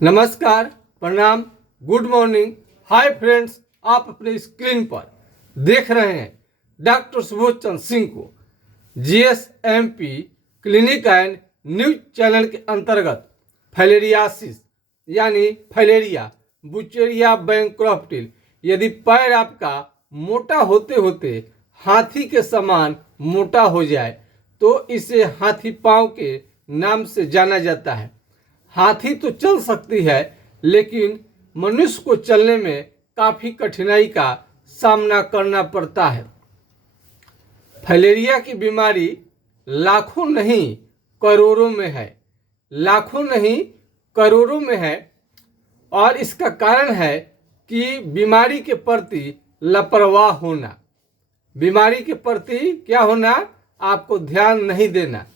नमस्कार, प्रणाम, good morning, hi friends. आप अपने स्क्रीन पर देख रहे हैं डॉक्टर सुबोध चंद्र सिंह को जीएसएमपी क्लिनिक एंड न्यूज चैनल के अंतर्गत फाइलेरियासिस यानी फाइलेरिया बुचेरिया बैंक्रप्टिल, यदि पैर आपका मोटा होते होते हाथी के समान मोटा हो जाए तो इसे हाथी पांव के नाम से जाना जाता है। हाथी तो चल सकती है लेकिन मनुष्य को चलने में काफी कठिनाई का सामना करना पड़ता है। फाइलेरिया की बीमारी लाखों नहीं करोड़ों में है, लाखों नहीं करोड़ों में है। और इसका कारण है कि बीमारी के प्रति लापरवाह होना, बीमारी के प्रति क्या होना, आपको ध्यान नहीं देना।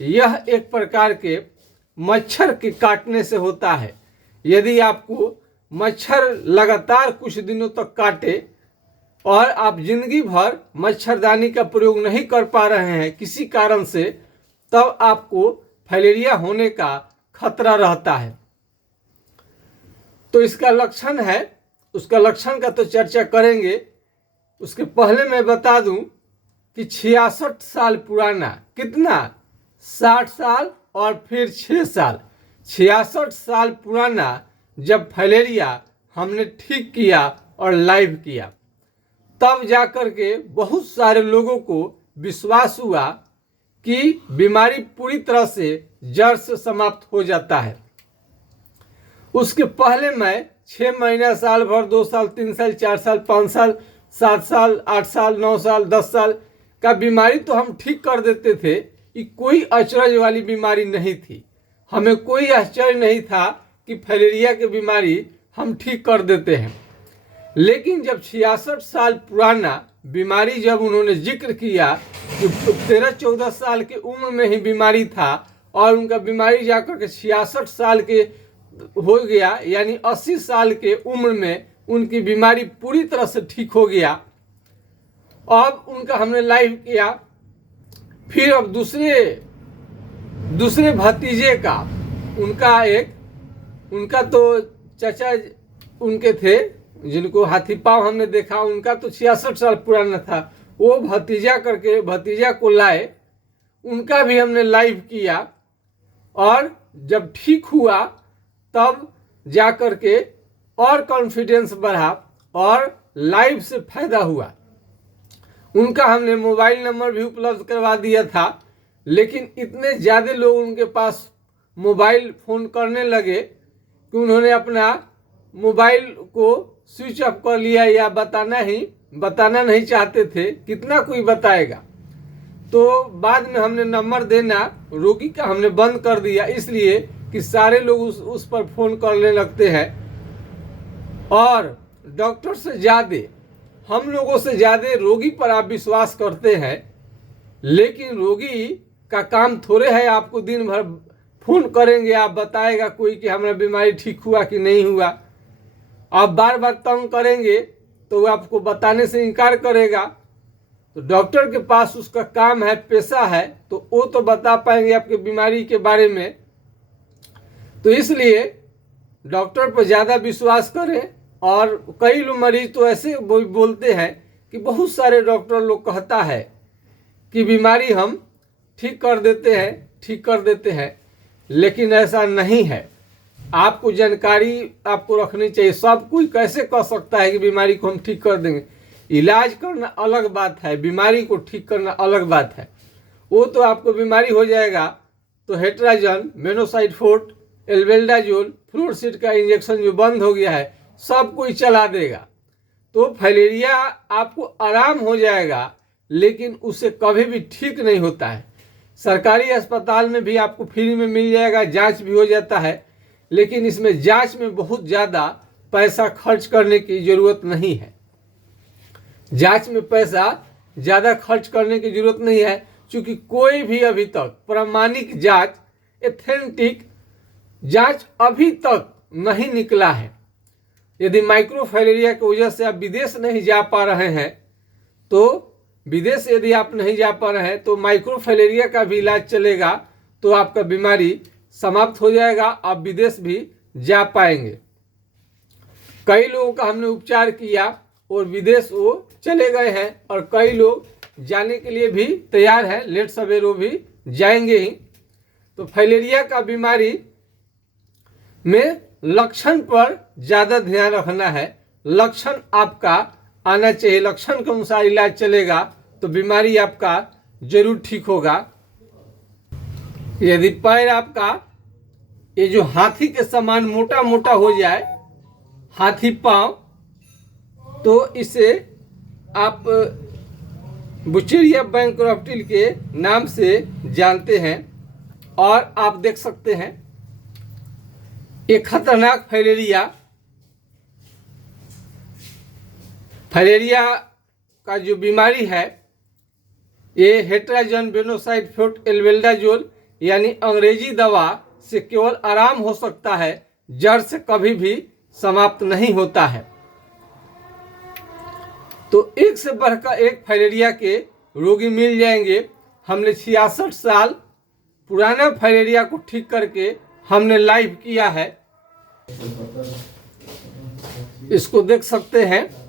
यह एक प्रकार के मच्छर के काटने से होता है। यदि आपको मच्छर लगातार कुछ दिनों तक काटे और आप जिंदगी भर मच्छरदानी का प्रयोग नहीं कर पा रहे हैं किसी कारण से, तब आपको फाइलेरिया होने का खतरा रहता है। तो इसका लक्षण है, उसका लक्षण का तो चर्चा करेंगे। उसके पहले मैं बता दूं कि 66 साल पुराना, कितना, 60 साल और फिर 6 साल, 66 साल पुराना जब फाइलेरिया हमने ठीक किया और लाइव किया, तब जाकर के बहुत सारे लोगों को विश्वास हुआ कि बीमारी पूरी तरह से जड़ से समाप्त हो जाता है। उसके पहले मैं 6 महीना, साल भर, 2 साल, 3 साल, 4 साल, 5 साल, 7 साल, 8 साल, 9 साल, 10 साल का बीमारी तो हम ठीक कर देते थे। कि कोई अचरज वाली बीमारी नहीं थी, हमें कोई आश्चर्य नहीं था कि फाइलेरिया की बीमारी हम ठीक कर देते हैं। लेकिन जब 66 साल पुराना बीमारी जब उन्होंने जिक्र किया कि 13-14 साल की उम्र में ही बीमारी था और उनका बीमारी जाकर के 66 साल के हो गया, यानी 80 साल के उम्र में उनकी बीमारी पूरी तरह से ठीक हो गया। अब उनका हमने लाइव किया। फिर अब दूसरे भतीजे का, उनका तो चचा उनके थे जिनको हाथी पांव हमने देखा, उनका तो 66 साल पुराना था। वो भतीजा को लाए, उनका भी हमने लाइव किया और जब ठीक हुआ तब जाकर के और कॉन्फिडेंस बढ़ा और लाइव से फायदा हुआ। उनका हमने मोबाइल नंबर भी उपलब्ध करवा दिया था, लेकिन इतने ज़्यादा लोग उनके पास मोबाइल फ़ोन करने लगे कि उन्होंने अपना मोबाइल को स्विच ऑफ कर लिया या बताना नहीं चाहते थे। कितना कोई बताएगा। तो बाद में हमने नंबर देना रोगी का हमने बंद कर दिया, इसलिए कि सारे लोग उस पर फ़ोन करने लगते हैं। और डॉक्टर से ज़्यादा, हम लोगों से ज़्यादा रोगी पर आप विश्वास करते हैं, लेकिन रोगी का काम थोड़े है आपको दिन भर फोन करेंगे, आप बताएगा कोई कि हमारा बीमारी ठीक हुआ कि नहीं हुआ। आप बार बार तंग करेंगे तो वो आपको बताने से इनकार करेगा। तो डॉक्टर के पास उसका काम है, पेशा है, तो वो तो बता पाएंगे आपकी बीमारी के बारे में। तो इसलिए डॉक्टर पर ज़्यादा विश्वास करें। और कई लोग मरीज तो ऐसे बोलते हैं कि बहुत सारे डॉक्टर लोग कहता है कि बीमारी हम ठीक कर देते हैं, लेकिन ऐसा नहीं है। आपको जानकारी आपको रखनी चाहिए। सब कोई कैसे कह सकता है कि बीमारी को हम ठीक कर देंगे। इलाज करना अलग बात है, बीमारी को ठीक करना अलग बात है। वो तो आपको बीमारी हो जाएगा तो हेट्राजन, मेनोसाइड-4, एल्बेंडाजोल, फ्लोरसीड का इंजेक्शन जो बंद हो गया है सब कोई चला देगा, तो फाइलेरिया आपको आराम हो जाएगा, लेकिन उसे कभी भी ठीक नहीं होता है। सरकारी अस्पताल में भी आपको फ्री में मिल जाएगा, जांच भी हो जाता है, लेकिन इसमें जांच में बहुत ज़्यादा पैसा खर्च करने की ज़रूरत नहीं है। जांच में पैसा ज़्यादा खर्च करने की ज़रूरत नहीं है, क्योंकि कोई भी अभी तक प्रामाणिक जांच, एथेंटिक जांच अभी तक नहीं निकला है। यदि माइक्रोफाइलेरिया की वजह से आप विदेश नहीं जा पा रहे हैं, तो विदेश यदि आप नहीं जा पा रहे हैं तो माइक्रोफाइलेरिया का भी इलाज चलेगा, तो आपका बीमारी समाप्त हो जाएगा, आप विदेश भी जा पाएंगे। कई लोगों का हमने उपचार किया और विदेश वो चले गए हैं, और कई लोग जाने के लिए भी तैयार है, लेट सवेर वो भी जाएंगे ही। तो फाइलेरिया का बीमारी में लक्षण पर ज़्यादा ध्यान रखना है। लक्षण आपका आना चाहिए, लक्षण के अनुसार इलाज चलेगा तो बीमारी आपका जरूर ठीक होगा। यदि पैर आपका ये जो हाथी के समान मोटा मोटा हो जाए, हाथी पांव, तो इसे आप बुचेरिया बैंक्रप्टिल के नाम से जानते हैं। और आप देख सकते हैं ये खतरनाक फाइलेरिया का जो बीमारी है, ये हेट्राजन-बेनोसाइड-फ्यूट एल्बेंडाजोल यानी अंग्रेजी दवा से केवल आराम हो सकता है, जड़ से कभी भी समाप्त नहीं होता है। तो एक से बढ़कर एक फाइलेरिया के रोगी मिल जाएंगे। हमने 66 साल पुराना फाइलेरिया को ठीक करके हमने लाइव किया है। इसको देख सकते हैं,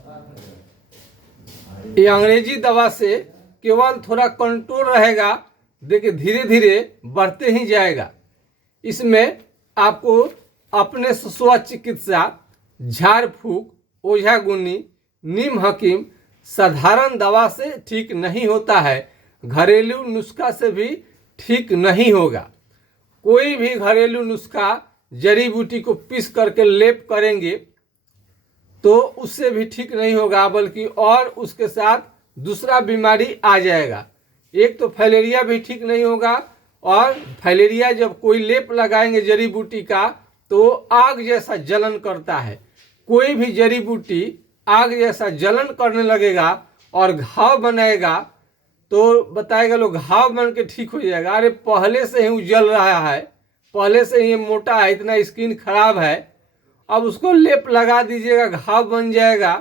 ये अंग्रेजी दवा से केवल थोड़ा कंट्रोल रहेगा, देखिए धीरे धीरे बढ़ते ही जाएगा। इसमें आपको अपने स्व चिकित्सा, झाड़ फूक, ओझा गुनी, नीम हकीम, साधारण दवा से ठीक नहीं होता है, घरेलू नुस्खा से भी ठीक नहीं होगा। कोई भी घरेलू नुस्खा जड़ी बूटी को पीस करके लेप करेंगे तो उससे भी ठीक नहीं होगा, बल्कि और उसके साथ दूसरा बीमारी आ जाएगा। एक तो फाइलेरिया भी ठीक नहीं होगा, और फाइलेरिया जब कोई लेप लगाएंगे जड़ी बूटी का तो आग जैसा जलन करता है। कोई भी जड़ी बूटी आग जैसा जलन करने लगेगा और घाव बनाएगा तो बताएगा लोग घाव बन के ठीक हो जाएगा। अरे पहले से ही वो जल रहा है, पहले से ही मोटा है, इतना स्किन खराब है, अब उसको लेप लगा दीजिएगा घाव बन जाएगा।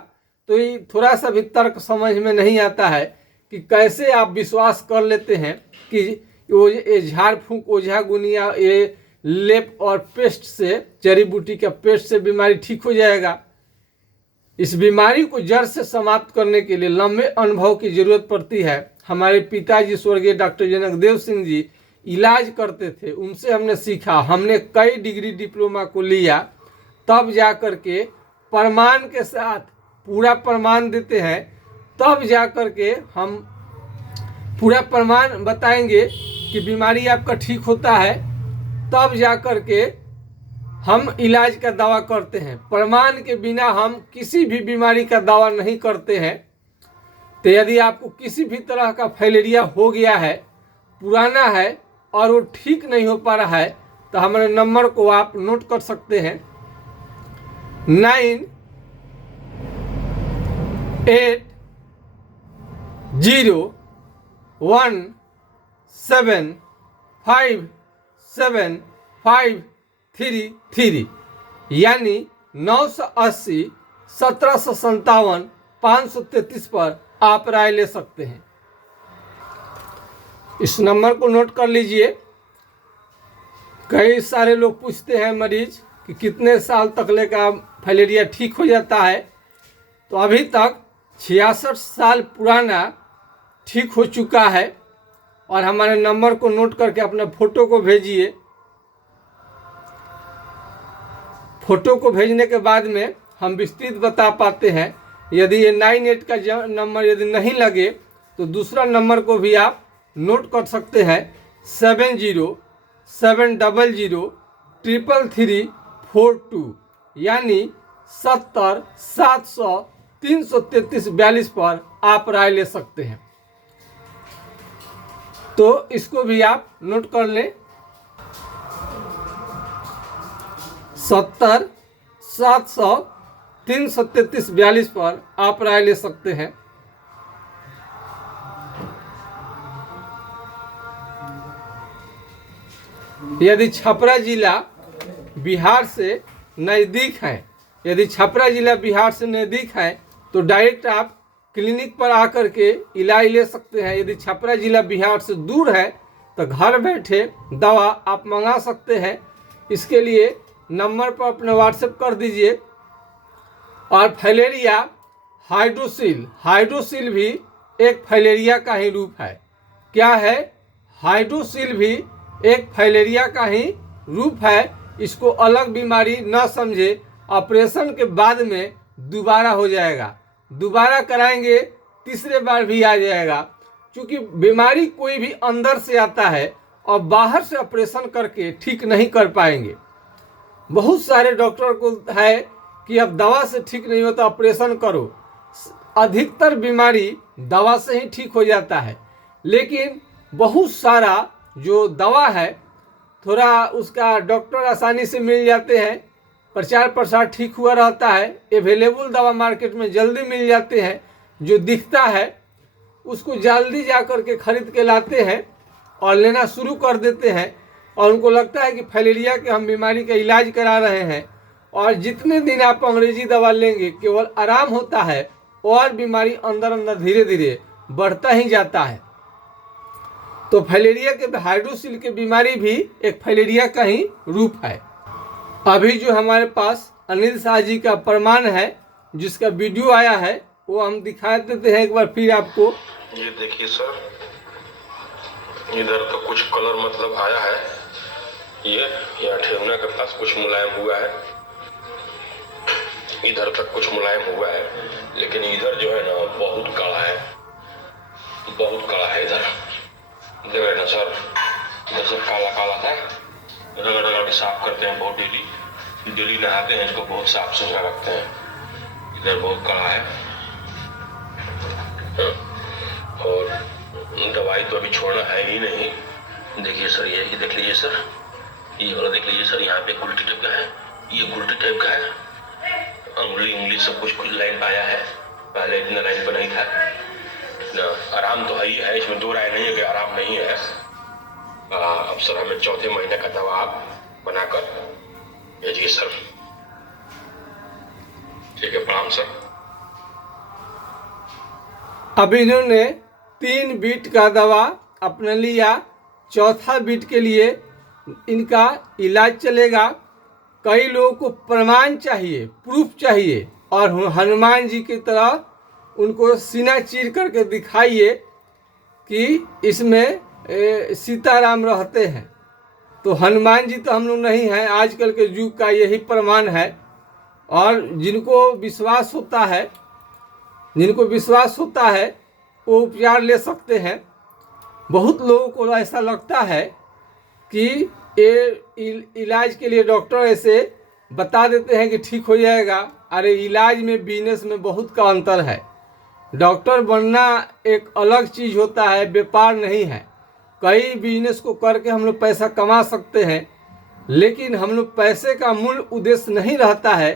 तो ये थोड़ा सा भी तर्क समझ में नहीं आता है कि कैसे आप विश्वास कर लेते हैं कि वो ये झाड़ फूंक, ओझा गुनिया, ये लेप और पेस्ट से, जड़ी बूटी का पेस्ट से बीमारी ठीक हो जाएगा। इस बीमारी को जड़ से समाप्त करने के लिए लंबे अनुभव की जरूरत पड़ती है। हमारे पिताजी स्वर्गीय डॉक्टर जनकदेव सिंह जी इलाज करते थे, उनसे हमने सीखा। हमने कई डिग्री डिप्लोमा को लिया, तब जा कर के प्रमाण के साथ पूरा प्रमाण देते हैं, तब जा कर के हम पूरा प्रमाण बताएंगे कि बीमारी आपका ठीक होता है, तब जा कर के हम इलाज का दावा करते हैं। प्रमाण के बिना हम किसी भी बीमारी का दावा नहीं करते हैं। तो यदि आपको किसी भी तरह का फाइलेरिया हो गया है, पुराना है और वो ठीक नहीं हो पा रहा है, तो हमारे नंबर को आप नोट कर सकते हैं 9801757533 यानी 980 1757 533 पर आप राय ले सकते हैं। इस नंबर को नोट कर लीजिए। कई सारे लोग पूछते हैं मरीज कि कितने साल तक का फाइलेरिया ठीक हो जाता है, तो अभी तक 66 साल पुराना ठीक हो चुका है। और हमारे नंबर को नोट करके अपना फोटो को भेजिए। फोटो को भेजने के बाद में हम विस्तृत बता पाते हैं। यदि ये 98 का नंबर यदि नहीं लगे तो दूसरा नंबर को भी आप नोट कर सकते हैं 7070333342 यानी 70 700 333 42 पर आप राय ले सकते हैं। तो इसको भी आप नोट कर लें 70 700 333 42 पर आप राय ले सकते हैं। यदि छपरा जिला बिहार से नज़दीक है, यदि छपरा जिला बिहार से नज़दीक है तो डायरेक्ट आप क्लिनिक पर आकर के इलाज ले सकते हैं। यदि छपरा जिला बिहार से दूर है तो घर बैठे दवा आप मंगा सकते हैं। इसके लिए नंबर पर अपने व्हाट्सएप कर दीजिए। और फाइलेरिया हाइड्रोसिल, हाइड्रोसिल भी एक फाइलेरिया का ही रूप है। क्या है? हाइड्रोसिल भी एक फाइलेरिया का ही रूप है। इसको अलग बीमारी न समझे, ऑपरेशन के बाद में दोबारा हो जाएगा, दोबारा कराएंगे तीसरे बार भी आ जाएगा। क्योंकि बीमारी कोई भी अंदर से आता है और बाहर से ऑपरेशन करके ठीक नहीं कर पाएंगे। बहुत सारे डॉक्टर को है कि अब दवा से ठीक नहीं होता ऑपरेशन करो। अधिकतर बीमारी दवा से ही ठीक हो जाता है, लेकिन बहुत सारा जो दवा है थोड़ा उसका डॉक्टर आसानी से मिल जाते हैं, प्रचार प्रसार ठीक हुआ रहता है, अवेलेबल दवा मार्केट में जल्दी मिल जाते हैं। जो दिखता है उसको जल्दी जा कर के खरीद के लाते हैं और लेना शुरू कर देते हैं, और उनको लगता है कि फाइलेरिया के हम बीमारी का इलाज करा रहे हैं। और जितने दिन आप अंग्रेजी दवा लेंगे केवल आराम होता है, और बीमारी अंदर अंदर धीरे धीरे बढ़ता ही जाता है। तो फाइलेरिया के हाइड्रोसिल की बीमारी भी एक फाइलेरिया का ही रूप है। अभी जो हमारे पास अनिल शाह जी का प्रमाण है, जिसका वीडियो आया है, वो हम दिखा देते हैं एक बार फिर आपको। ये देखिए सर, इधर तो कुछ कलर मतलब आया है, ये ठेहुना के पास कुछ मुलायम हुआ है, इधर तक कुछ मुलायम हुआ है, लेकिन इधर जो है ना बहुत कड़ा है, बहुत कड़ा है। इधर देख रहे ना सर, इधर काला काला था, रगड़ रगड़ के साफ करते हैं बहुत डेली नहाते हैं, इसको बहुत साफ सुथरा रखते हैं। इधर बहुत कड़ा है, और दवाई तो अभी छोड़ना है ही नहीं। देखिए सर, ये देख लीजिए सर, ये वाला देख लीजिए सर, यहाँ पे गुलटी टाइप का है, ये गुलटी टाइप का है, अंगुली सब कुछ लाइन पाया है, पहले इतना लाइन पर नहीं था ना। आराम तो है ही है, इसमें दो राय नहीं है कि आराम नहीं है। अब सर हमें चौथे महीने का दवा आप बनाकर भेजिए सर। ठीक है, प्रणाम सर। अभी इन्होंने 3 बीट का दवा अपने लिया, चौथा बीट के लिए इनका इलाज चलेगा। कई लोगों को प्रमाण चाहिए, प्रूफ चाहिए, और हनुमान जी की तरह उनको सीना चीर करके दिखाइए कि इसमें सीताराम रहते हैं। तो हनुमान जी तो हम लोग नहीं हैं, आजकल के युग का यही प्रमाण है। और जिनको विश्वास होता है वो उपचार ले सकते हैं। बहुत लोगों को ऐसा लगता है कि ये इलाज के लिए डॉक्टर ऐसे बता देते हैं कि ठीक हो जाएगा। अरे इलाज में बिजनेस में बहुत का अंतर है। डॉक्टर बनना एक अलग चीज़ होता है, व्यापार नहीं है। कई बिजनेस को करके हम लोग पैसा कमा सकते हैं, लेकिन हम लोग पैसे का मूल उद्देश्य नहीं रहता है।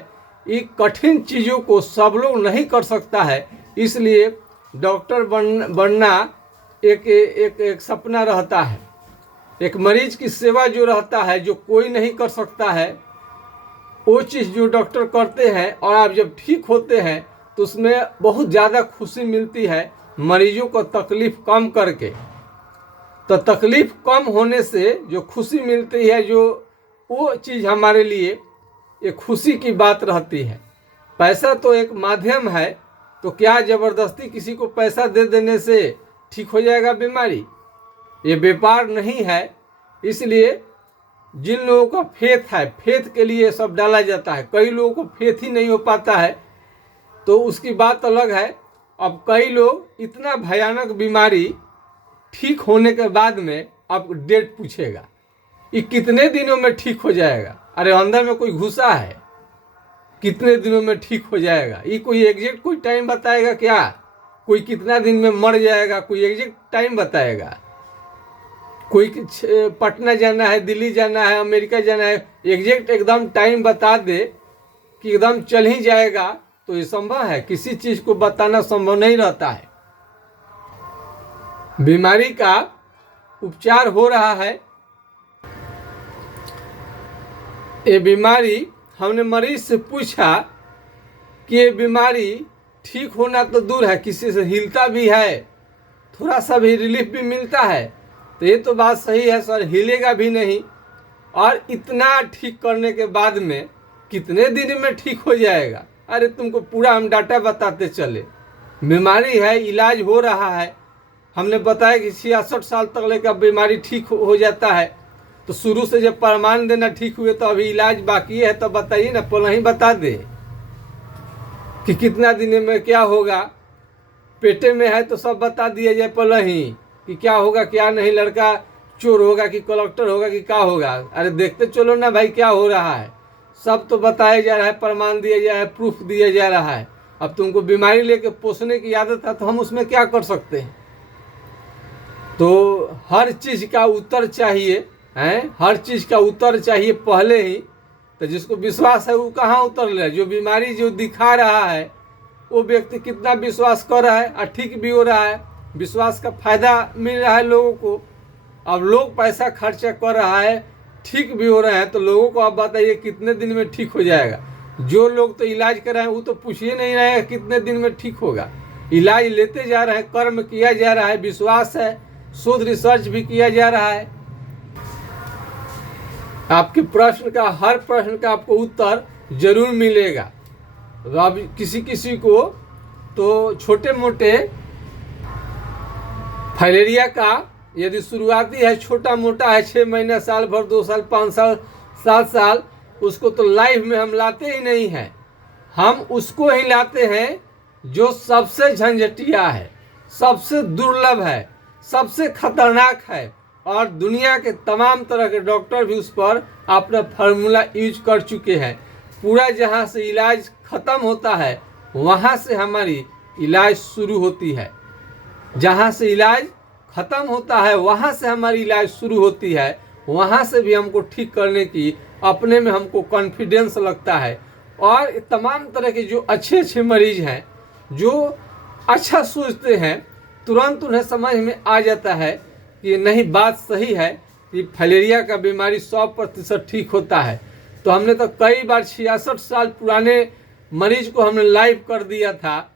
ये कठिन चीज़ों को सब लोग नहीं कर सकता है, इसलिए डॉक्टर बनना एक सपना रहता है। एक मरीज की सेवा जो रहता है, जो कोई नहीं कर सकता है, वो चीज़ जो डॉक्टर करते हैं, और आप जब ठीक होते हैं तो उसमें बहुत ज़्यादा खुशी मिलती है, मरीजों को तकलीफ़ कम करके। तो तकलीफ़ कम होने से जो खुशी मिलती है, जो वो चीज़ हमारे लिए एक खुशी की बात रहती है। पैसा तो एक माध्यम है, तो क्या ज़बरदस्ती किसी को पैसा दे देने से ठीक हो जाएगा बीमारी? ये व्यापार नहीं है। इसलिए जिन लोगों का फेथ है, फेथ के लिए सब डाला जाता है। कई लोगों को फेथ ही नहीं हो पाता है, तो उसकी बात अलग है। अब कई लोग इतना भयानक बीमारी ठीक होने के बाद में अब डेट पूछेगा, ये कितने दिनों में ठीक हो जाएगा? अरे अंदर में कोई घुसा है, कितने दिनों में ठीक हो जाएगा? ये कोई एग्जैक्ट कोई टाइम बताएगा क्या? कोई कितना दिन में मर जाएगा, कोई एग्जैक्ट टाइम बताएगा? कोई पटना जाना है, दिल्ली जाना है, अमेरिका जाना है, एग्जैक्ट एकदम टाइम बता दे कि एकदम चल ही जाएगा, तो ये संभव है? किसी चीज़ को बताना संभव नहीं रहता है। बीमारी का उपचार हो रहा है। ये बीमारी, हमने मरीज से पूछा कि ये बीमारी ठीक होना तो दूर है, किसी से हिलता भी है, थोड़ा सा भी रिलीफ भी मिलता है। तो ये तो बात सही है सर, हिलेगा भी नहीं। और इतना ठीक करने के बाद में कितने दिन में ठीक हो जाएगा? अरे तुमको पूरा हम डाटा बताते चले। बीमारी है, इलाज हो रहा है, हमने बताया कि 66 साल तक लेकर बीमारी ठीक हो जाता है। तो शुरू से जब प्रमाण देना ठीक हुए तो अभी इलाज बाकी है, तो बताइए ना, पहले ही बता दे कि कितना दिन में क्या होगा। पेटे में है तो सब बता दिया जाए पहले ही कि क्या होगा क्या नहीं, लड़का चोर होगा कि कलेक्टर होगा कि क्या होगा। अरे देखते चलो ना भाई क्या हो रहा है, सब तो बताया जा रहा है, प्रमाण दिया जा रहा है, प्रूफ दिया जा रहा है। अब तुमको बीमारी लेके पोसने की आदत है तो हम उसमें क्या कर सकते हैं? तो हर चीज़ का उत्तर चाहिए, हैं, हर चीज़ का उत्तर चाहिए पहले ही। तो जिसको विश्वास है वो कहाँ उतर रहा है? जो बीमारी जो दिखा रहा है वो व्यक्ति कितना विश्वास कर रहा है और ठीक भी हो रहा है, विश्वास का फायदा मिल रहा है लोगों को। अब लोग पैसा खर्चा कर रहा है, ठीक भी हो रहे हैं, तो लोगों को आप बताइए कितने दिन में ठीक हो जाएगा? जो लोग तो इलाज कर रहे हैं वो तो पूछ ही नहीं रहे हैं कितने दिन में ठीक होगा। इलाज लेते जा रहे हैं, कर्म किया जा रहा है, विश्वास है, शोध रिसर्च भी किया जा रहा है। आपके प्रश्न का, हर प्रश्न का आपको उत्तर जरूर मिलेगा। अब किसी किसी को तो छोटे मोटे फाइलेरिया का यदि शुरुआती है, छोटा मोटा है, 6 महीने, साल भर, 2 साल, 5 साल, 7 साल, उसको तो लाइफ में हम लाते ही नहीं हैं। हम उसको ही लाते हैं जो सबसे झंझटिया है, सबसे दुर्लभ है, सबसे खतरनाक है, और दुनिया के तमाम तरह के डॉक्टर भी उस पर अपना फार्मूला यूज कर चुके हैं। पूरा जहाँ से इलाज ख़त्म होता है वहाँ से हमारी इलाज शुरू होती है, जहाँ से इलाज ख़त्म होता है वहाँ से हमारी इलाज शुरू होती है। वहाँ से भी हमको ठीक करने की अपने में हमको कॉन्फिडेंस लगता है। और तमाम तरह के जो अच्छे अच्छे मरीज हैं, जो अच्छा सोचते हैं, तुरंत उन्हें समझ में आ जाता है कि नहीं, बात सही है कि फाइलेरिया का बीमारी 100% ठीक होता है। तो हमने तो कई बार 66 साल पुराने मरीज को हमने लाइव कर दिया था,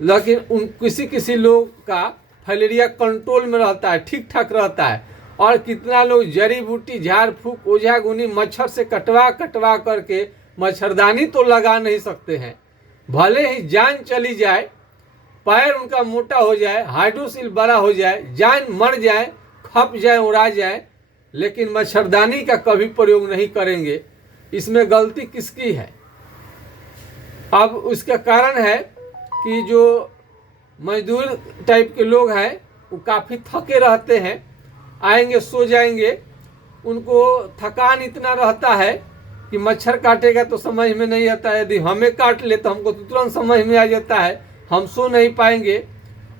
लेकिन उन किसी किसी लोग का फाइलेरिया कंट्रोल में रहता है, ठीक ठाक रहता है। और कितना लोग जड़ी बूटी, झाड़ फूक, ओझा गुनी, मच्छर से कटवा कटवा करके मच्छरदानी तो लगा नहीं सकते हैं, भले ही जान चली जाए, पैर उनका मोटा हो जाए, हाइड्रोसिल बड़ा हो जाए, जान मर जाए, खप जाए, उड़ा जाए, लेकिन मच्छरदानी का कभी प्रयोग नहीं करेंगे। इसमें गलती किसकी है? अब उसका कारण है कि जो मजदूर टाइप के लोग हैं वो काफ़ी थके रहते हैं, आएंगे सो जाएंगे, उनको थकान इतना रहता है कि मच्छर काटेगा तो समझ में नहीं आता है, यदि हमें काट ले तो हमको तुरंत समझ में आ जाता है, हम सो नहीं पाएंगे।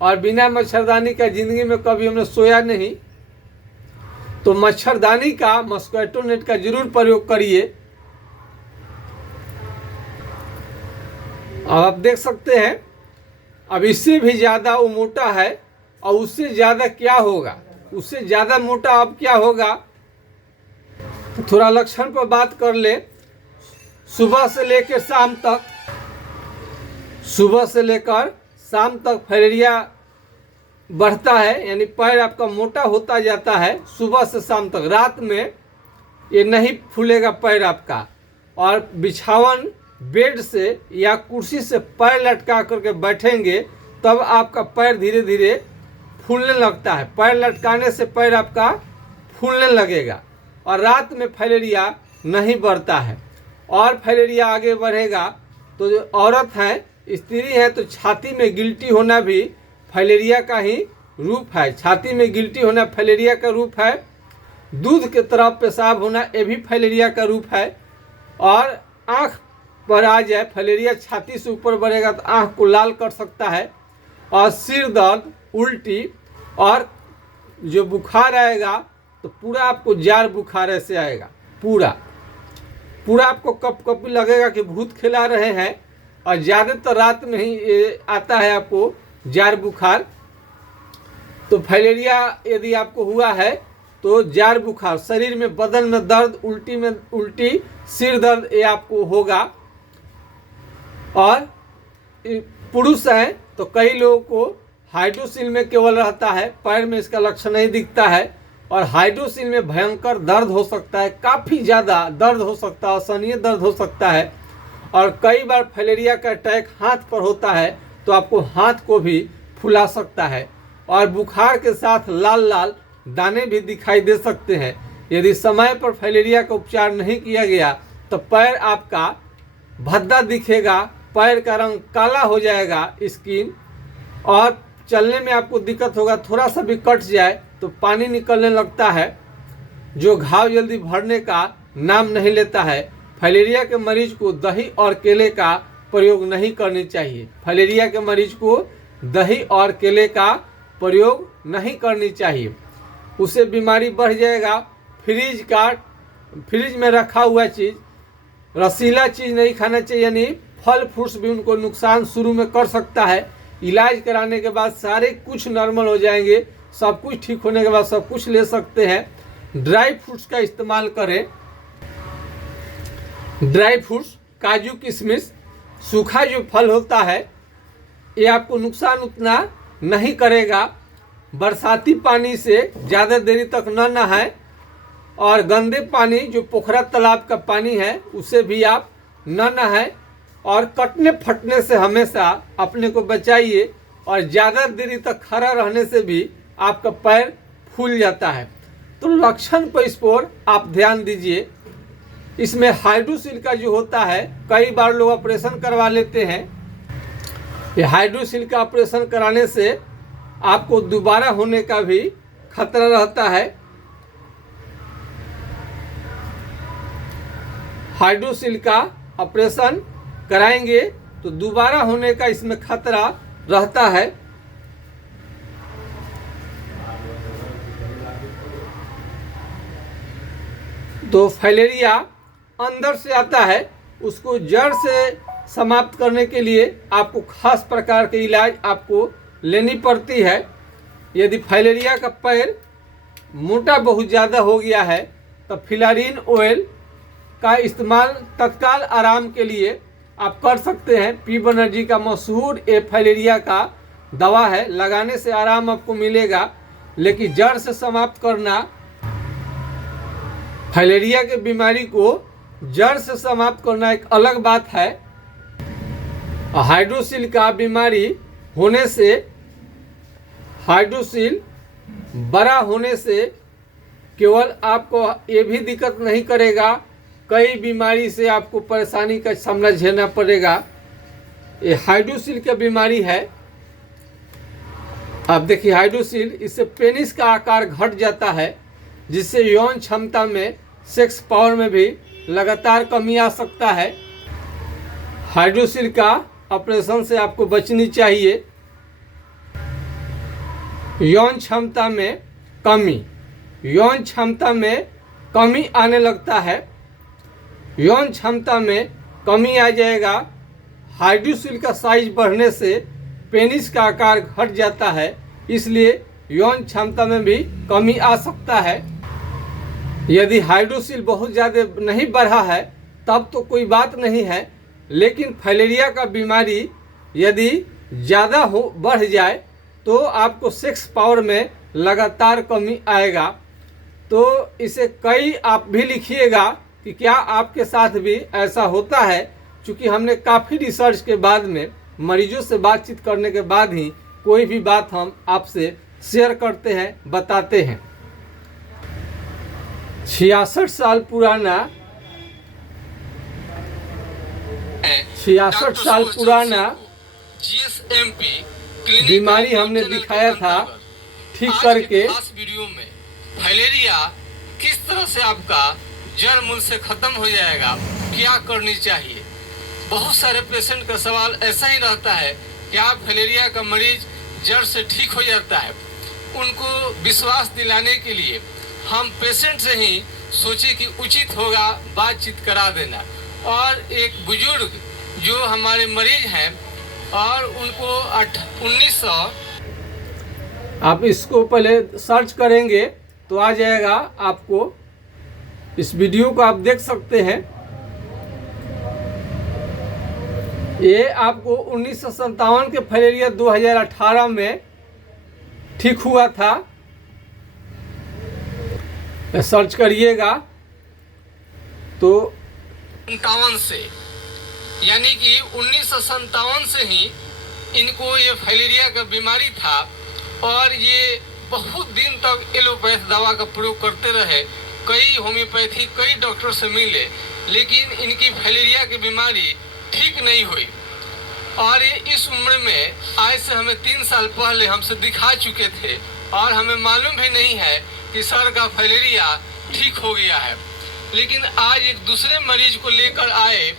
और बिना मच्छरदानी का ज़िंदगी में कभी हमने सोया नहीं। तो मच्छरदानी का, मस्कीटो नेट का जरूर प्रयोग करिए। अब आप देख सकते हैं, अब इससे भी ज़्यादा वो मोटा है, और उससे ज़्यादा क्या होगा, उससे ज़्यादा मोटा अब क्या होगा। थोड़ा लक्षण पर बात कर ले। सुबह से लेकर शाम तक, सुबह से लेकर शाम तक फाइलेरिया बढ़ता है, यानी पैर आपका मोटा होता जाता है सुबह से शाम तक। रात में ये नहीं फूलेगा पैर आपका, और बिछावन, बेड से या कुर्सी से पैर लटका करके बैठेंगे तब आपका पैर धीरे धीरे फूलने लगता है। पैर लटकाने से पैर आपका फूलने लगेगा, और रात में फाइलेरिया नहीं बढ़ता है। और फाइलेरिया आगे बढ़ेगा तो जो औरत है, स्त्री है, तो छाती में गिल्टी होना भी फाइलेरिया का ही रूप है। छाती में गिल्टी होना फाइलेरिया का रूप है। दूध के तरफ पेशाब होना ये भी फाइलेरिया का रूप है। और आँख पर आ जाए फाइलेरिया, छाती से ऊपर बढ़ेगा तो आँख को लाल कर सकता है। और सिर दर्द, उल्टी, और जो बुखार आएगा तो पूरा आपको जार बुखार ऐसे आएगा, पूरा पूरा आपको कप कपी लगेगा कि भूत खिला रहे हैं। और ज़्यादातर रात में ही ये आता है आपको जार बुखार। तो फाइलेरिया यदि आपको हुआ है तो जार बुखार, शरीर में, बदन में दर्द, उल्टी में उल्टी, सिर दर्द, ये आपको होगा। और पुरुष हैं तो कई लोगों को हाइड्रोसिल में केवल रहता है, पैर में इसका लक्षण नहीं दिखता है। और हाइड्रोसिल में भयंकर दर्द हो सकता है, काफ़ी ज़्यादा दर्द हो सकता है, असहनीय दर्द हो सकता है। और कई बार फाइलेरिया का अटैक हाथ पर होता है तो आपको हाथ को भी फुला सकता है और बुखार के साथ लाल लाल दाने भी दिखाई दे सकते हैं। यदि समय पर फाइलेरिया का उपचार नहीं किया गया तो पैर आपका भद्दा दिखेगा, पैर का रंग काला हो जाएगा, स्किन, और चलने में आपको दिक्कत होगा। थोड़ा सा भी कट जाए तो पानी निकलने लगता है, जो घाव जल्दी भरने का नाम नहीं लेता है। फाइलेरिया के मरीज को दही और केले का प्रयोग नहीं करनी चाहिए। फाइलेरिया के मरीज को दही और केले का प्रयोग नहीं करनी चाहिए, उससे बीमारी बढ़ जाएगा। फ्रिज में रखा हुआ चीज़, रसीला चीज़ नहीं खाना चाहिए, यानी फल फ्रूट्स भी उनको नुकसान शुरू में कर सकता है। इलाज कराने के बाद सारे कुछ नॉर्मल हो जाएंगे, सब कुछ ठीक होने के बाद सब कुछ ले सकते हैं। ड्राई फ्रूट्स का इस्तेमाल करें। ड्राई फ्रूट्स, काजू, किशमिश, सूखा जो फल होता है ये आपको नुकसान उतना नहीं करेगा। बरसाती पानी से ज़्यादा देरी तक न नहाएं और गंदे पानी जो पोखरा तालाब का पानी है उससे भी आप न नहाएं। और कटने फटने से हमेशा अपने को बचाइए। और ज़्यादा देरी तक खड़ा रहने से भी आपका पैर फूल जाता है। तो लक्षण पर इस पर आप ध्यान दीजिए। इसमें हाइड्रोसिल का जो होता है, कई बार लोग ऑपरेशन करवा लेते हैं। ये हाइड्रोसिल का ऑपरेशन कराने से आपको दोबारा होने का भी खतरा रहता है। हाइड्रोसिल का ऑपरेशन कराएंगे तो दोबारा होने का इसमें खतरा रहता है। तो फाइलेरिया अंदर से आता है, उसको जड़ से समाप्त करने के लिए आपको खास प्रकार के इलाज आपको लेनी पड़ती है। यदि फाइलेरिया का पैर मोटा बहुत ज़्यादा हो गया है तो फिलारिन ऑयल का इस्तेमाल तत्काल आराम के लिए आप कर सकते हैं। पी बनर्जी का मशहूर ये फाइलेरिया का दवा है, लगाने से आराम आपको मिलेगा। लेकिन जड़ से समाप्त करना, फाइलेरिया के बीमारी को जड़ से समाप्त करना एक अलग बात है। हाइड्रोसिल का बीमारी होने से, हाइड्रोसिल बड़ा होने से केवल आपको ये भी दिक्कत नहीं करेगा, कई बीमारी से आपको परेशानी का सामना झेलना पड़ेगा। ये हाइड्रोसिल की बीमारी है। अब देखिए हाइड्रोसिल, इससे पेनिस का आकार घट जाता है, जिससे यौन क्षमता में, सेक्स पावर में भी लगातार कमी आ सकता है। हाइड्रोसिल का ऑपरेशन से आपको बचनी चाहिए। यौन क्षमता में कमी, यौन क्षमता में कमी आने लगता है। यौन क्षमता में कमी आ जाएगा। हाइड्रोसिल का साइज बढ़ने से पेनिस का आकार घट जाता है, इसलिए यौन क्षमता में भी कमी आ सकता है। यदि हाइड्रोसिल बहुत ज़्यादा नहीं बढ़ा है तब तो कोई बात नहीं है, लेकिन फाइलेरिया का बीमारी यदि ज़्यादा बढ़ जाए तो आपको सेक्स पावर में लगातार कमी आएगा। तो इसे कई आप भी लिखिएगा कि क्या आपके साथ भी ऐसा होता है, क्योंकि हमने काफ़ी रिसर्च के बाद में, मरीजों से बातचीत करने के बाद ही कोई भी बात हम आपसे शेयर करते हैं, बताते हैं। 66 साल पुराना 66 साल पुराना बीमारी हमने दिखाया था, ठीक करके। इस वीडियो में फाइलेरिया किस तरह से आपका जड़ मूल से खत्म हो जाएगा, क्या करनी चाहिए। बहुत सारे पेशेंट का सवाल ऐसा ही रहता है कि आप फाइलेरिया का मरीज जड़ से ठीक हो जाता है। उनको विश्वास दिलाने के लिए हम पेशेंट से ही सोचे कि उचित होगा बातचीत करा देना। और एक बुजुर्ग जो हमारे मरीज हैं और उनको 1900, आप इसको पहले सर्च करेंगे तो आ जाएगा आपको। इस वीडियो को आप देख सकते हैं। ये आपको 1957 के फाइलेरिया 2018 में ठीक हुआ था। सर्च करिएगा तो 57 से, यानी कि 1957 से ही इनको ये फाइलेरिया का बीमारी था और ये बहुत दिन तक एलोपैथ दवा का प्रयोग करते रहे। कई होम्योपैथी कई डॉक्टर से मिले, लेकिन इनकी फाइलेरिया की बीमारी ठीक नहीं हुई। और ये इस उम्र में आज से हमें 3 साल पहले हमसे दिखा चुके थे और हमें मालूम भी नहीं है कि सर का फाइलेरिया ठीक हो गया है। लेकिन आज एक दूसरे मरीज को लेकर आए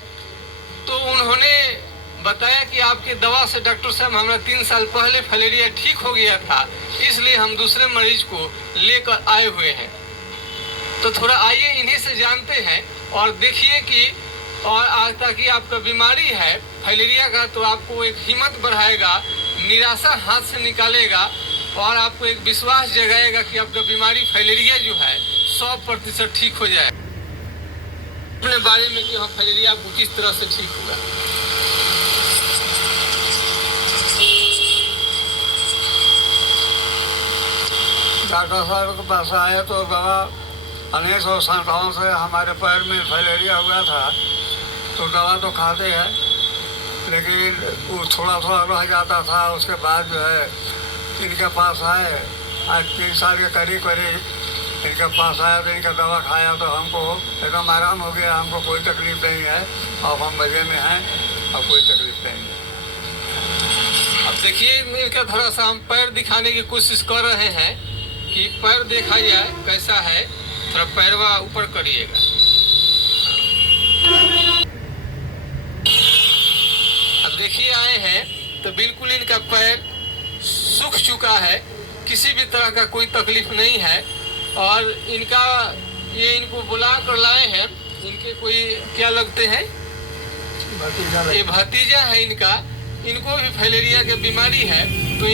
तो उन्होंने बताया कि आपकी दवा से डॉक्टर साहब हमारा 3 साल पहले फाइलेरिया ठीक हो गया था, इसलिए हम दूसरे मरीज को लेकर आए हुए हैं। तो थोड़ा आइए इन्हीं से जानते हैं और देखिए कि और आज ताकि आपका बीमारी है फाइलेरिया का तो आपको एक हिम्मत बढ़ाएगा, निराशा हाथ से निकालेगा और आपको एक विश्वास जगाएगा कि आपका बीमारी फाइलेरिया जो है 100% ठीक हो जाए। अपने बारे में कि हाँ फाइलेरिया आपको किस तरह से ठीक होगा। डॉक्टर साहब के पास आए तो दवा 1957 से हमारे पैर में फाइलेरिया हुआ था, तो दवा तो खाते हैं लेकिन वो थोड़ा थोड़ा रह जाता था। उसके बाद जो है इनके पास आए, आज 3 साल के करीब इनके पास आया तो इनका दवा खाया तो हमको एकदम आराम हो गया। हमको कोई तकलीफ नहीं है, अब हम मज़े में हैं, अब कोई तकलीफ नहीं है। अब देखिए इनका थोड़ा सा हम पैर दिखाने की कोशिश कर रहे हैं कि पैर देखा जाए कैसा है। थोड़ा पैरवा ऊपर करिएगा। अब देखिए आए हैं तो बिल्कुल इनका पैर सूख चुका है, किसी भी तरह का कोई तकलीफ नहीं है। और इनका ये इनको बुला कर लाए हैं, इनके कोई क्या लगते हैं, ये भतीजा है इनका, इनको भी फाइलेरिया की बीमारी है। तो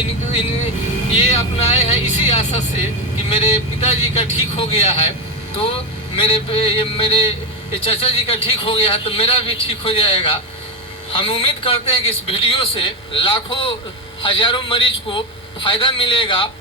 ये अपनाए हैं इसी आशा से कि मेरे पिताजी का ठीक हो गया है तो मेरे चाचा जी का ठीक हो गया है तो मेरा भी ठीक हो जाएगा। हम उम्मीद करते हैं कि इस वीडियो से लाखों हजारों मरीज को फायदा मिलेगा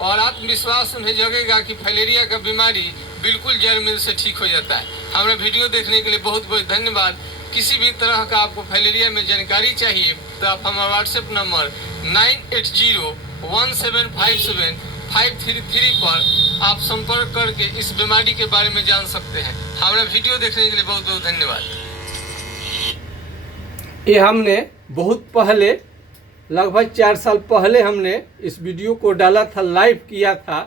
और आत्मविश्वास उन्हें जगेगा कि फाइलेरिया का बीमारी बिल्कुल जड़ मूल से ठीक हो जाता है। हमारा वीडियो देखने के लिए बहुत बहुत धन्यवाद। किसी भी तरह का आपको फाइलेरिया में जानकारी चाहिए तो आप हमारा व्हाट्सएप नंबर 9807575533 पर आप संपर्क करके इस बीमारी के बारे में जान सकते हैं। हमारा वीडियो देखने के लिए बहुत बहुत धन्यवाद। ये हमने बहुत पहले लगभग 4 साल पहले हमने इस वीडियो को डाला था, लाइव किया था,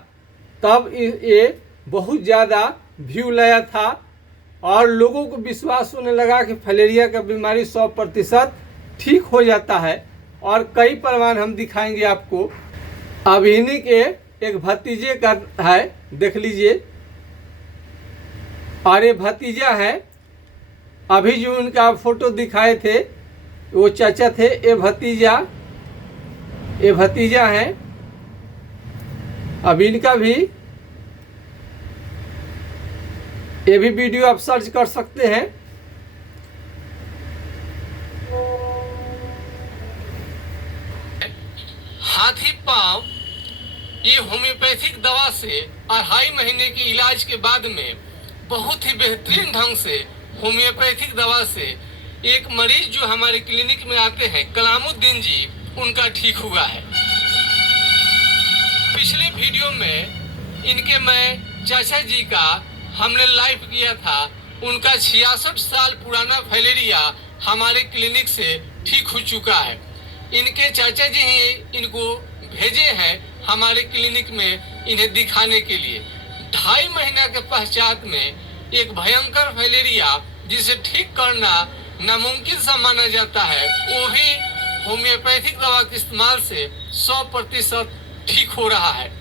तब ये बहुत ज़्यादा व्यू लाया था और लोगों को विश्वास होने लगा कि फाइलेरिया का बीमारी 100% ठीक हो जाता है। और कई प्रमाण हम दिखाएंगे आपको। अब इन्हीं के एक भतीजे का है, देख लीजिए। और ये भतीजा है, अभी जो उनका फोटो दिखाए थे वो चाचा थे, ये भतीजा है। अब इनका भी ये भी वीडियो आप सर्च कर सकते हैं। हाथी पांव ये होम्योपैथिक दवा से 2.5 महीने के इलाज के बाद में बहुत ही बेहतरीन ढंग से होम्योपैथिक दवा से एक मरीज जो हमारे क्लिनिक में आते हैं कलामुद्दीन जी, उनका ठीक हुआ है। पिछले वीडियो में इनके मैं चाचा जी का हमने लाइव किया था। उनका 66 साल पुराना फाइलेरिया हमारे क्लिनिक से ठीक हो चुका है। इनके चाचा जी ही इनको भेजे हैं हमारे क्लिनिक में इन्हें दिखाने के लिए। 2.5 महीना के पश्चात में एक भयंकर फाइलेरिया जिसे ठीक करना नामुमकिन सा माना जाता है, वो भी होम्योपैथिक दवा के इस्तेमाल से 100% ठीक हो रहा है।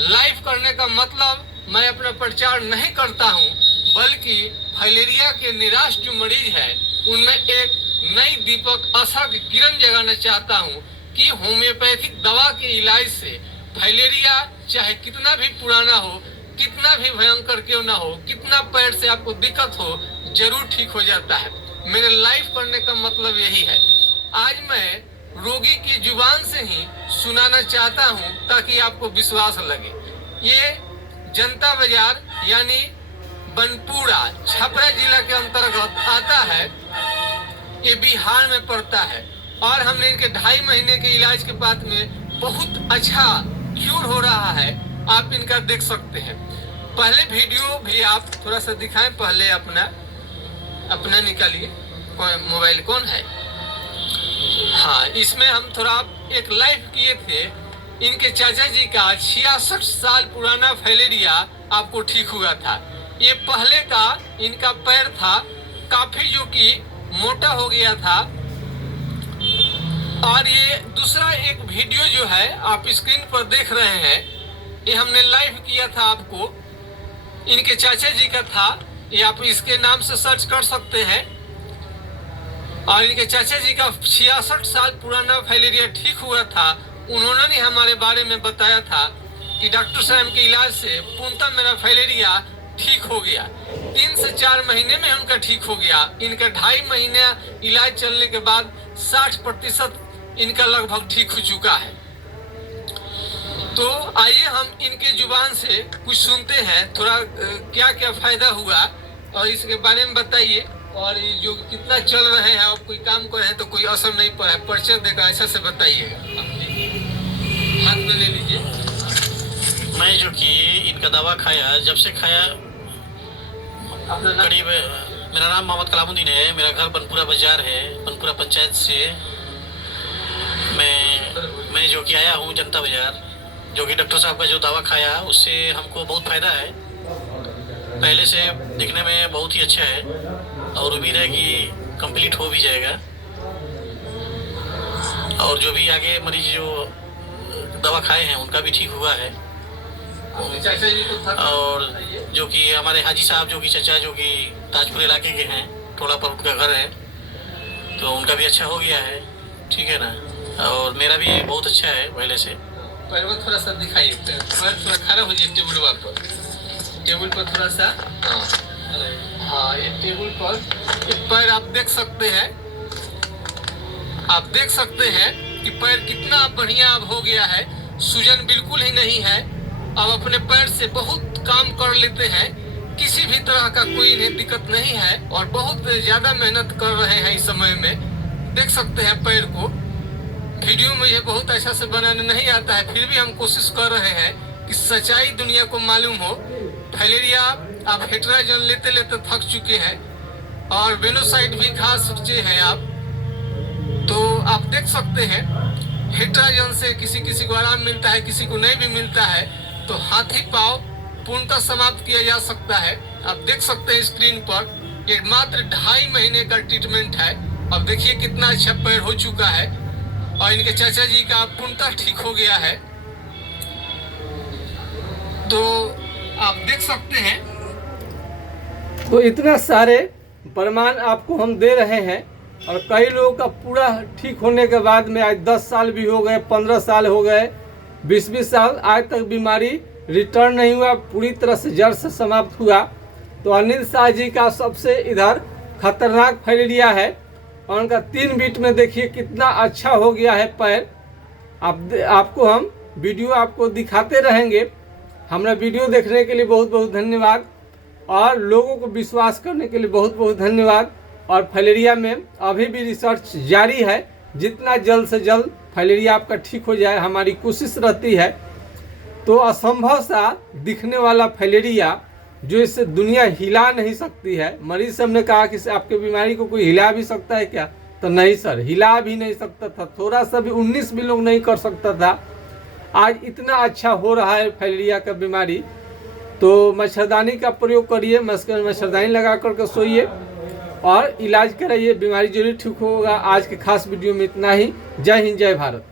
लाइव करने का मतलब मैं अपना प्रचार नहीं करता हूं, बल्कि फाइलेरिया के निराश जो मरीज है उनमें एक नई दीपक आशा की किरण जगाना चाहता हूं कि होम्योपैथिक दवा के इलाज से फाइलेरिया चाहे कितना भी पुराना हो, कितना भी भयंकर क्यों ना हो, कितना पैर से आपको दिक्कत हो, जरूर ठीक हो जाता है। मेरे लाइव करने का मतलब यही है। आज मैं रोगी की जुबान से ही सुनाना चाहता हूं ताकि आपको विश्वास लगे। ये जनता बाजार यानी बनपुरा छपरा जिला के अंतर्गत आता है। ये बिहार में पड़ता है और हमने इनके 2.5 महीने के इलाज के बाद में बहुत अच्छा क्यूर हो रहा है। आप इनका देख सकते हैं। पहले वीडियो भी आप थोड़ा सा दिखाएं। पहले अपना निकालिए। मोबाइल कौन है? हाँ, इसमें हम थोड़ा एक लाइव किए थे। इनके चाचा जी का 66 साल पुराना फाइलेरिया आपको ठीक हुआ था। ये पहले का इनका पैर था काफी जो कि मोटा हो गया था। और ये दूसरा एक वीडियो जो है आप स्क्रीन पर देख रहे हैं, ये हमने लाइव किया था आपको। इनके चाचा जी का था। ये आप इसके नाम से सर्च कर सकते हैं। और इनके चाचा जी का 66 साल पुराना फाइलेरिया ठीक हुआ था। उन्होंने हमारे बारे में बताया था कि डॉक्टर साहब के इलाज से पूर्णतः मेरा फाइलेरिया ठीक हो गया। 3 से 4 महीने में उनका ठीक हो गया। इनका 2.5 महीने इलाज चलने के बाद 60% इनका लगभग ठीक हो चुका है। तो आइए हम इनके जुबान से कुछ सुनते हैं, थोड़ा क्या क्या फायदा हुआ और इसके बारे में बताइए। और ये जो कितना चल रहे हैं और कोई काम कर रहे हैं तो कोई असर नहीं पड़ा है, परिचय देकर ऐसा से बताइए। हाथ में ले लीजिए। मैं जो कि इनका दवा खाया, जब से खाया करीब, मेरा नाम मोहम्मद कलामुद्दीन है। मेरा घर बनपुरा बाजार है, बनपुरा पंचायत से मैं जो कि आया हूँ जनता बाजार। जो कि डॉक्टर साहब का जो दवा खाया उससे हमको बहुत फ़ायदा है। पहले से दिखने में बहुत ही अच्छा है और उम्मीद है कि कंप्लीट हो भी जाएगा। और जो भी आगे मरीज जो दवा खाए हैं उनका भी ठीक हुआ है। और जो कि हमारे हाजी साहब जो कि चचा जो कि ताजपुर इलाके के हैं, थोड़ा पर उनका घर है, तो उनका भी अच्छा हो गया है। ठीक है ना। और मेरा भी बहुत अच्छा है पहले से। पैर थोड़ा सा दिखाइए। पैर थोड़ा खड़ा हो जाए टेबल पर थोड़ा सा। हाँ, ये टेबल पर ये पैर आप देख सकते हैं। आप देख सकते हैं कि पैर कितना बढ़िया अब हो गया है। सूजन बिल्कुल ही नहीं है। अब अपने पैर से बहुत काम कर लेते हैं। किसी भी तरह का कोई इन्हें दिक्कत नहीं है और बहुत ज़्यादा मेहनत कर रहे हैं इस समय में। देख सकते हैं पैर को। वीडियो में ये बहुत अच्छा से बनाने नहीं आता है, फिर भी हम कोशिश कर रहे हैं कि सच्चाई दुनिया को मालूम हो। फाइलेरिया आप हेट्राजन लेते लेते थक चुके हैं और वेनोसाइड भी खा सकते हैं आप। तो आप देख सकते हैं हेट्राजन से किसी को आराम मिलता है, किसी को नहीं भी मिलता है। तो हाथी पाव पूर्णतः समाप्त किया जा सकता है। आप देख सकते हैं स्क्रीन पर ये मात्र 2.5 महीने का ट्रीटमेंट है। अब देखिए कितना अच्छा पैर हो चुका है और इनके चाचा जी का पूर्णतः ठीक हो गया है। तो आप देख सकते हैं। तो इतना सारे प्रमाण आपको हम दे रहे हैं और कई लोगों का पूरा ठीक होने के बाद में आज 10 साल भी हो गए, 15 साल हो गए, 20 साल, आज तक बीमारी रिटर्न नहीं हुआ, पूरी तरह से जड़ से समाप्त हुआ। तो अनिल शाह जी का सबसे इधर खतरनाक फाइलेरिया है और उनका 3 बीट में देखिए कितना अच्छा हो गया है पैर। आपको हम वीडियो आपको दिखाते रहेंगे। हमारा वीडियो देखने के लिए बहुत बहुत धन्यवाद और लोगों को विश्वास करने के लिए बहुत बहुत धन्यवाद। और फाइलेरिया में अभी भी रिसर्च जारी है। जितना जल्द से जल्द फाइलेरिया आपका ठीक हो जाए हमारी कोशिश रहती है। तो असंभव सा दिखने वाला फाइलेरिया जो इससे दुनिया हिला नहीं सकती है। मरीज से हमने कहा कि आपके बीमारी को कोई हिला भी सकता है क्या? तो नहीं सर, हिला भी नहीं सकता था, थोड़ा सा भी 19 भी लोग नहीं कर सकता था। आज इतना अच्छा हो रहा है फाइलेरिया का बीमारी। तो मच्छरदानी का प्रयोग करिए, मच्छरदानी लगा करके सोइए और इलाज कराइए, बीमारी जरूर ठीक होगा। आज के खास वीडियो में इतना ही। जय हिंद, जय भारत।